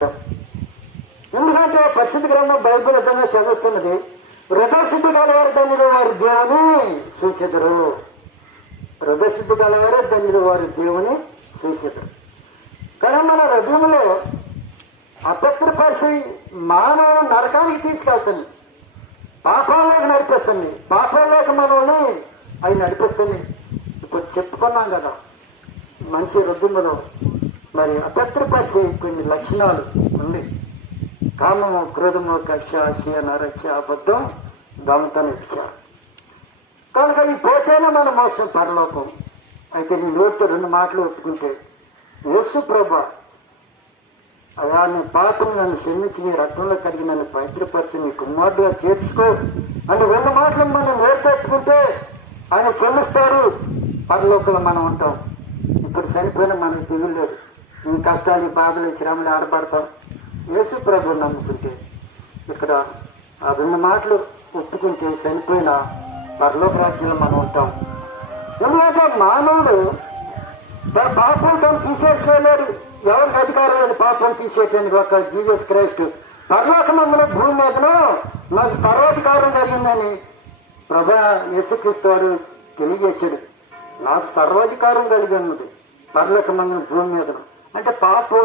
ఎందుకంటే పరిశుద్ధ గ్రంథం బైబిల్ విధంగా చదువుతున్నది, హృదయశుద్ధి గలవారు ధన్యులు వారి దేవుని చూచెదరు. హృదయశుద్ధి గలవారే ధన్యులు వారి దేవుని చూచెదరు. కానీ మన హృదయంలో అపత్రపరిచి మానవ నరకానికి తీసుకెళ్తుంది, పాపంలోకి నడిపిస్తుంది, పాపంలోకి మనల్ని అవి నడిపిస్తుంది. ఇప్పుడు చెప్పుకున్నాం కదా, మంచి హృదయంలో మరి అపత్రపరిచి కొన్ని లక్షణాలు ఉంది. కామము, క్రోధము, కక్ష, ఆశయ, నరక్ష, అబద్ధం, దొంగతనం ఇచ్చారు. కనుక ఈ పోతేనే మన మోసం పరలోకం. అయితే నీ నోటితో 2 మాటలు ఒప్పుకుంటే, యేసు ప్రభా అయా నీ పాపం నన్ను క్షమించి నీ రక్తంలో కడిగి నన్ను పవిత్రపరిచి నీ కుమారుడుగా చేర్చుకో అని 2 మాటలు మనం నోటితో ఒప్పుకుంటే ఆయన క్షమిస్తాడు. పరలోకంలో మనం ఉంటాం. ఇప్పుడు చనిపోయినా మనకు దిగులు లేదు. ఈ కష్టాలు, బాధలు, శ్రమలు ఆడబడతాం. యేసు ప్రభువుని నమ్ముకుంటే ఇక్కడ ఆ 2 మాటలు ఒప్పుకుంటే చనిపోయిన పరలోక రాజ్యంలో మనం ఉంటాం. ఎందుకంటే మానవుడు తన పాపం తను తీసేసుకోలేడు. ఎవరికి అధికారం లేదు పాపం తీసేయటానికి? ఒక జీసస్ క్రైస్ట్ పరలోకమందులో భూమి మీదను నాకు సర్వాధికారం కలిగిందని ప్రభా యేసుక్రీస్తు వారు తెలియజేశాడు. నాకు సర్వాధికారం కలిగి ఉన్నది పరలోకమందున భూమి మీదను. అంటే పాపం